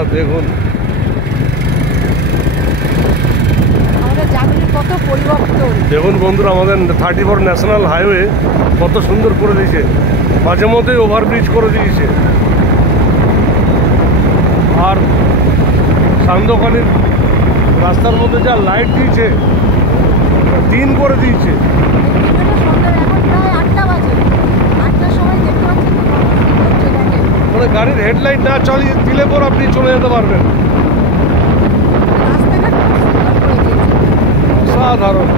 বন্ধুরা দেখুন কত পরিবর্তন। দেখুন বন্ধুরা আমাদের 34 ন্যাশনাল হাইওয়ে কত সুন্দর করে দিয়েছে, মাঝে মধ্যে ওভারব্রিজ করে দিয়েছে। আর সান্ধ্যকালীন রাস্তার মধ্যে যা লাইট দিয়েছে, দিন করে দিয়েছে। মানে গাড়ির হেডলাইট না চালিয়ে দিলে পর আপনি চলে যেতে পারবেন। অসাধারণ।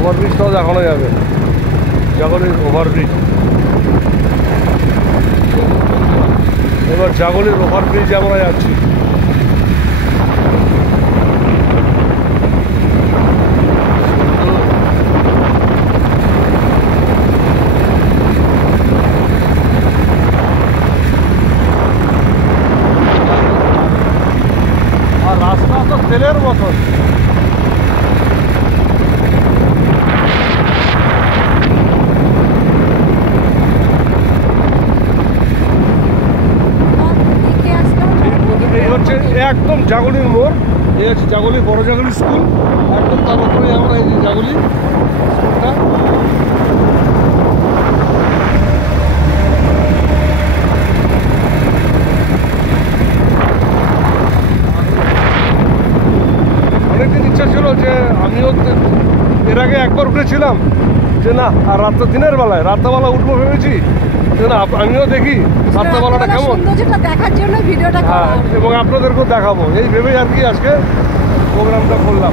ওভারব্রিজটাও দেখানো যাবে, জাগলির ওভারব্রিজ। এবার জাগলির ওভারব্রিজে আমরা যাচ্ছি। আর রাস্তা তো তেলের মতন। একদম জাগলির মোড়, এই হচ্ছে জাগলি বড় জাগলি স্কুল, একদম তার উপরে আমরা এই যে জাগলি স্কুলটা। অনেকদিন ইচ্ছা ছিল যে আমিও এর আগে একবার উঠেছিলাম, যে না আর দিনের বেলায় রাত্রেবেলা উঠবো ভেবেছি, না আমিও দেখি রাত্রেবেলাটা কেমন দেখার জন্য ভিডিওটা, হ্যাঁ, এবং আপনাদেরকেও দেখাবো এই ভেবেই আর কি আজকে প্রোগ্রামটা করলাম।